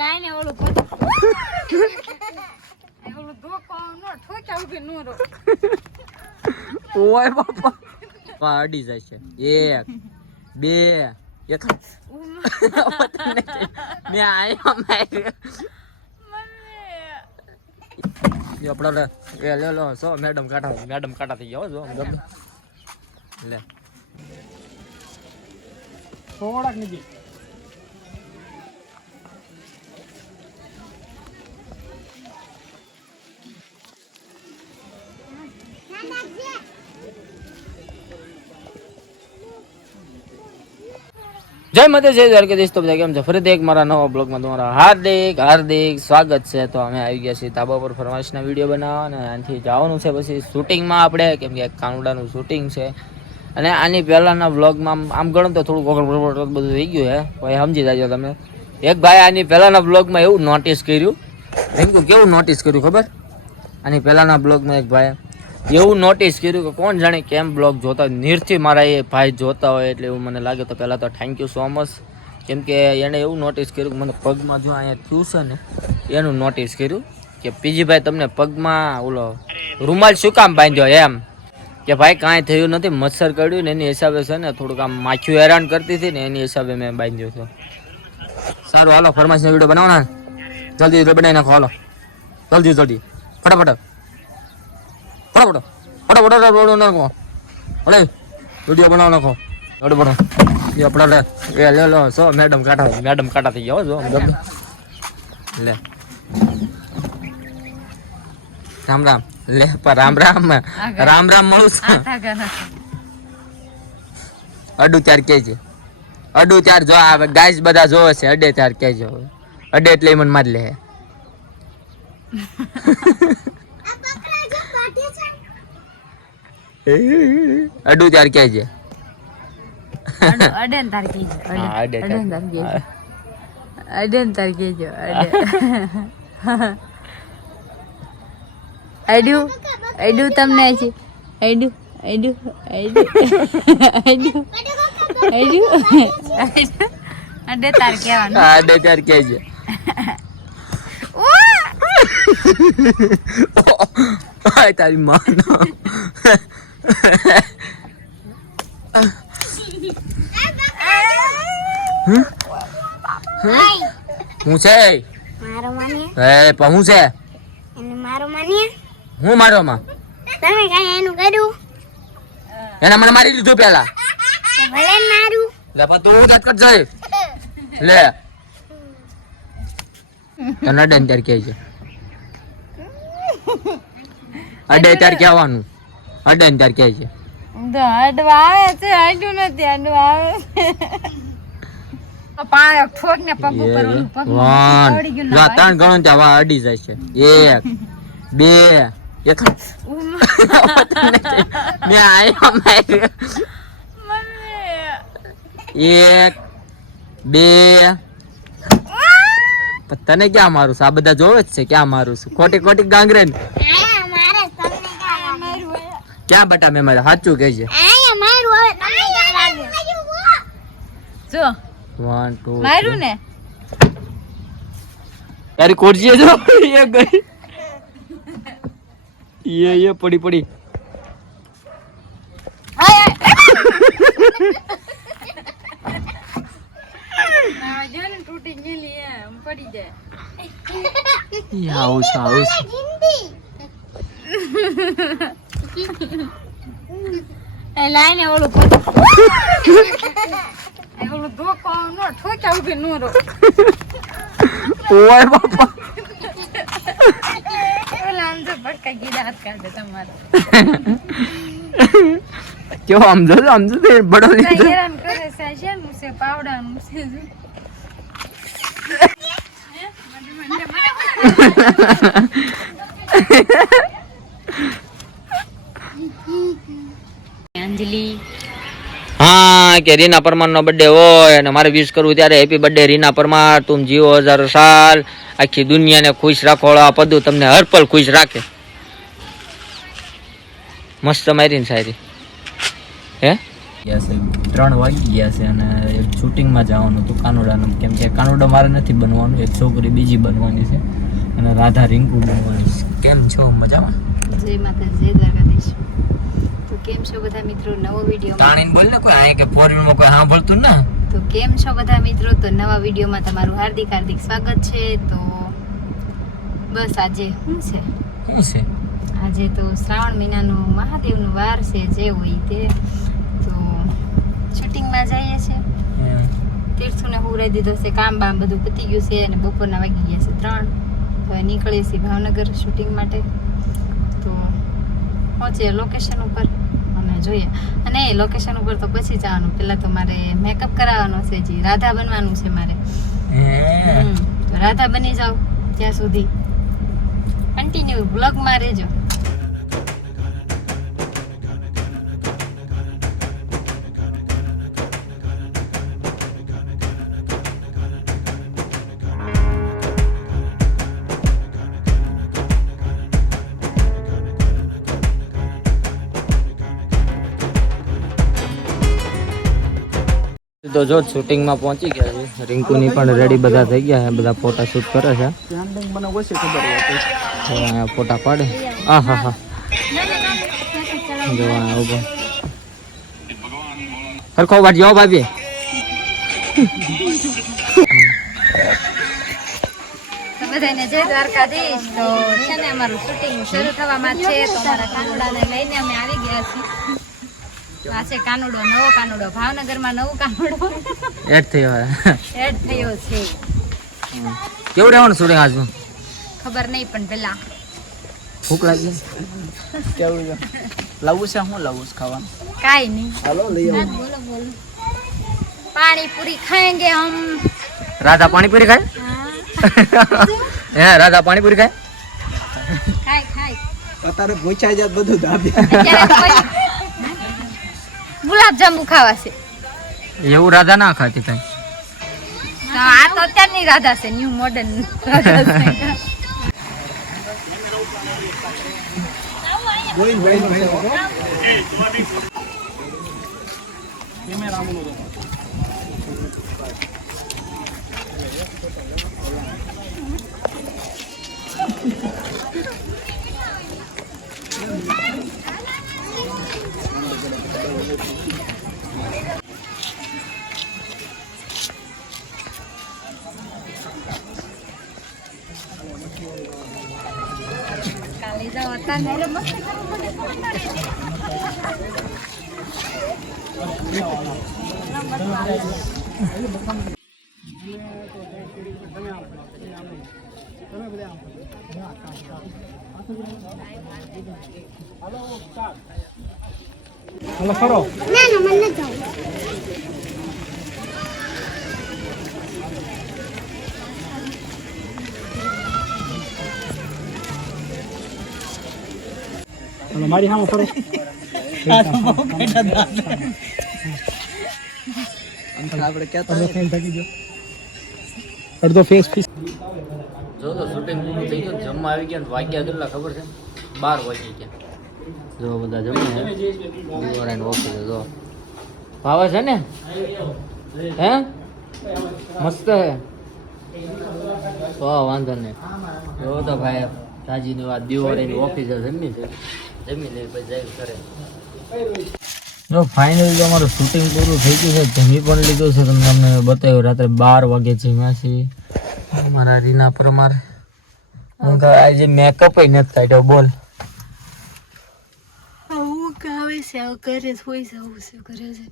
લાઈને ઓલું ઓલું ધોકો નો ઠોકા ઉભી નો રો ઓય બાપા અડી જાય છે 1 2 એક મેં આયા માર્યો ये अपना ले लो सो मैडम काटा થઈ ગયો જો લે થોડાક નીચે जय माता जय द्वारकाधीश तो केम छे फरीથી એક મારા નવા બ્લોગમાં તમારા હાર્દિક સ્વાગત છે। તો અમે આવી ગયા છીએ ધાબા પર ફરમાઈશના વિડીયો બનાવવા અને આથી જવાનું છે પછી શૂટિંગમાં આપણે કેમ કે કાનુડાનું શૂટિંગ છે અને આની પહેલાના વ્લોગમાં આમ ગણો તો થોડું બધું થઈ ગયું છે ભાઈ સમજી જાજો તમે। એક ભાઈ આની પહેલાના વ્લોગમાં એવું નોટિસ કર્યું કેવું નોટિસ કર્યું ખબર આની પહેલાના બ્લોગમાં એક ભાઈ એવું નોટિસ કર્યું કે કોણ જાણે કેમ બ્લોગ જોતા હોય નિરથી મારા એ ભાઈ જોતા હોય એટલે એવું મને લાગે। તો પહેલાં તો થેન્ક યુ સો મચ કેમ કે એણે એવું નોટિસ કર્યું કે મને પગમાં જો અહીંયા થયું છે ને એનું નોટિસ કર્યું કે પીજીભાઈ તમને પગમાં ઓલો રૂમાલ શું કામ બાંધ્યો એમ કે ભાઈ કાંઈ થયું નથી મચ્છર કર્યું ને એની હિસાબે છે ને થોડુંક આમ માખ્યું હેરાન કરતી હતી ને એની હિસાબે મેં બાંધ્યો હતો। સારું હાલો ફરમાઈશનો વિડીયો બનાવવાના જલ્દી બનાવી નાખો હાલો જલ્દી ફટાફટ નાખો અરે વિડીયો બનાવ નાખો એ આપડે એ લે લો સો મેડમ કાટા થઈ ગયા જો લે રામ લે પર રામ મળું છું અડું ચાર કેજે અડું ચાર જો આ ગાઈસ બધા જોવે છે અડે ચાર કેજો અડે એટલે મને મારી લે અડું ચાર કેજે અડેન તાર કેજો અડુ તમને છે અડુ અડે તાર કેવાનું અડે ચાર કેજે આય તારી માં હું છે મારો માની એ હું છે એને મારો માની હું મારો માં તમે કાઈ એનું કર્યું એને મને મારી લીધું પેલા તો ભલે મારું લે પણ તું જ કટ જાય લે તને અડે તાર કે છે અડે તાર કહેવાનું અડે તાર કે છે તો અડવા આવે છે અડ્યું નથી અડવા આવે પાયો ઠોક ને પગ ઉપર ઓલું પગ પડી ગયું ના ત્રણ ગણો ત્યાં અડી જાય છે 1 2 એક મેં આયા માર્યો 1 2 તને ક્યાં મારું છું આ બધા જોવે જ છે ક્યાં મારું છું ખોટી ગાંગરે ક્યાં બટા મેં મારે સાચું કહેજે જો 1 2 મારું ને તારી કોરજી જો એ ગઈ ये पड़ी जान टूटी गेली हम पड़ी जाए हाउस ए लाइन ओलो ओलो धोको नो ठोका उभे नो रो ओए बापा लांजो पटका गीड़ा हाथ कर दे तुम्हारा क्यों हमजो दे बड़ो नहीं हैरान करे सैशन मुझसे पावडा मुझसे अंजलि हाँ के रीना परमार नो बर्थडे होय અને મારે વિશ કરવું ત્યારે હેપી બર્થડે રીના પરમાર तुम જીવો હજારો સાલ આખી દુનિયાને ખુશ રાખો આ પદુ તમને હર પલ ખુશ રાખે મસ્ત મારીને શાયરી હે ગયા છે 3 વાગી ગયા છે અને શૂટિંગમાં જવાનું હતું કાનુડાનું, કેમ કે કાનુડા મારે નથી બનવાનું, એક છોકરી બીજી બનવાની છે અને રાધા રિંકુ બનવાની છે. કેમ છો? મજામાં? જય માતાજી, જય દ્વારકાધીશ. તો કેમ છો બધા મિત્રો? નવો વિડીયો તાણીને બોલ ને કોઈ આ કે ફોરવીલમાં કોઈ સાંભળતું ના. તો કેમ છો બધા મિત્રો? તો નવા વિડીયોમાં તમારું હાર્દિક સ્વાગત છે. તો બસ આજે શું છે? આજે તો શ્રાવણ મહિનાનું મહાદેવનું વાર છે, જે હોય તે. તો શૂટિંગમાં જઈએ છીએ. તીર્થુને હુરાઈ દીધો છે, કામ બામ બધું પતી ગયું છે અને બપોરના વાગી ગયા છે 3. તો નીકળીએ છીએ ભાવનગર શૂટિંગ માટે. તો પહોંચીએ લોકેશન ઉપર અને જોઈએ. અને લોકેશન ઉપર તો પછી જવાનું, પહેલાં તો મારે મેકઅપ કરાવવાનો છે, જે રાધા બનવાનું છે મારે. તો રાધા બની જાઓ ત્યાં સુધી કન્ટિન્યુ બ્લોગમાં રહેજો. તો જો શૂટિંગમાં પહોંચી ગયા છે, રિંકુની પણ રેડી બધા થઈ ગયા છે, બધા ફોટા શૂટ કરે છે. ફોટા પાડે. હા હા હા જો ઉભો સરખો વાટ જાઓ ભાભી. બધાને જય દ્વારકાધીશ. તો છે ને અમારું શૂટિંગ શરૂ થવામાં છે, તો અમારા કાનુડાને લઈને અમે આવી ગયા છીએ. આ છે કાનુડો, નવો કાનુડો, ભાવનગરમાં નવો કાનુડો એડ થયો છે. કેવું રહેવાનું શૂટિંગ આજનું? ખબર નહીં, પણ પેલા ભૂખ લાગી કેવું લાવું છે? હું લાવું છું ખાવાનું? કાઈ નહીં. હાલો લઈ આવો. બોલો પાણી પૂરી ખાएंगे हम. રાધા પાણીપુરી ખાય? હે રાધા પાણીપુરી ખાય? ખાય અત્યારે પૂછાય જાત બધું દાબી. ગુલાબ જાંબુ ખાવા છે. એવું રાધા ના ખાતી કઈ. આ તો અત્યારની રાધા છે, ન્યુ મોડર્ન રાધા છે. કાલે જાવ હતા ને હાલો ખરો ના મને ન જાવ. હાલો મારી સામે ખરો. આપણે ક્યાં અડધો ફેસ પીસ. જો તો શૂટિંગ પૂરું થઈ ગયું, જમવા આવી ગયા, વાગ્યા કેટલા ખબર છે? 12 વાગી ગયા. જો બધા જમે છે ઓફિસ. જો ભાવે છે ને? હે મસ્ત હે. વાંધો નહીં. જો તો ભાઈ તાજીની વાત દિવાળીની ઓફિસે જમી છે, જમી લે પછી જાય કરે. જો ફાઇનલી તો અમારું શૂટિંગ પૂરું થઈ ગયું છે, જમી પણ લીધું છે. તમને બતાવ્યું રાત્રે 12 વાગે જમ્યા છીએ. મારા રીના પરમાર આજે મેકઅપ નથી કાઢ્યો. બોલ આવું કાવે છે, આવું કરે હોય છે, આવું છે કરે છે.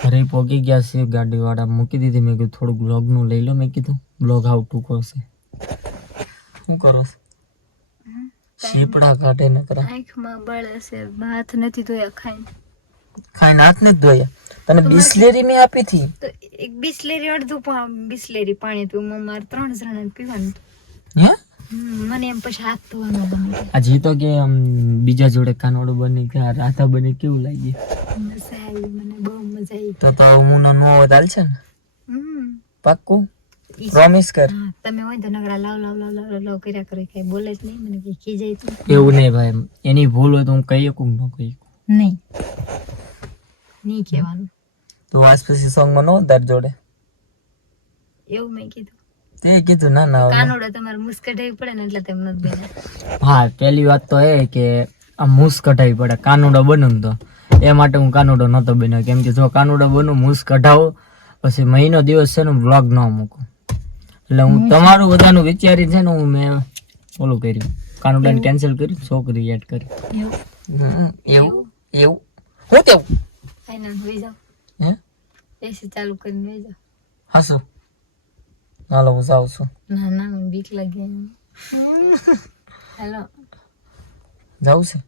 ઘરે પહોંચી ગયા છે, ગાડી વાળા મૂકી દીધી. મેં કીધું થોડુંક બ્લોગનું લઈ લો. મેં કીધું બ્લોગ આવ ટૂંકો છે. શું કરો? શીપડા કાઢે ન કરા. આંખમાં બળ હશે, હાથ નથી ધોયા ખાઈને હાથ નથી ધોયા. તને બિસ્લેરી મેં આપી હતી. તો એક બિસ્લેરી અડધું બિસ્લેરી પાણી પીવું, મારે 3 જણાને પીવાનું. હે મને એમ પછી હાથ ધોવાનો ગમે. આજે તો કે બીજા જોડે કાનોડો બની ગયા, રાધા બની, કેવું લાગી? મજા આવી, મને બહુ મજા આવી. તો હું નો હોય ચાલ છે ને? પાક્કું પ્રોમિસ કર. હા, તમે હોય તો નગરા લાવ લાવ લાવ લાવ લાવ કર્યા કરે, કઈ બોલે જ નહીં, મને કઈ ખીજાય તો એવું નહીં ભાઈ, એની ભૂલ હોય તો હું કહી શકું ન કહી શકું નહીં. નહીં કહેવાનું. તું આજ પછી સોંગમાં નો તાર જોડે એવું મેં કીધું. તે કીધું ના ના કાનોડા તમારે મુસ્ક કઢાવી પડે ને એટલે તેમ નથી બન્યા. હા પેલી વાત તો એ કે આ મૂસ કઢાવી પડે કાનુડો બનું ને તો એ માટે હું કાનુડો નહોતો બન્યો કેમ કે જો કાનુડો બનું મૂસ કઢાવો પછી મહિનો દિવસ છે ને વ્લોગ ન મૂકું એટલે હું તમારું બધાનું વિચારી છે ને હું મેં ઓલું કર્યું કાનુડાને કેન્સલ કર્યું છોકરી એડ કરી એવું એવું હું તેવું ફાઈનલ હોઈ જાવ. હે એસી ચાલુ કરીને હોઈ જાવ. હાસો હાલો હું જાઉં છું ના ના મને બીક લાગે. હેલો જાઉં છે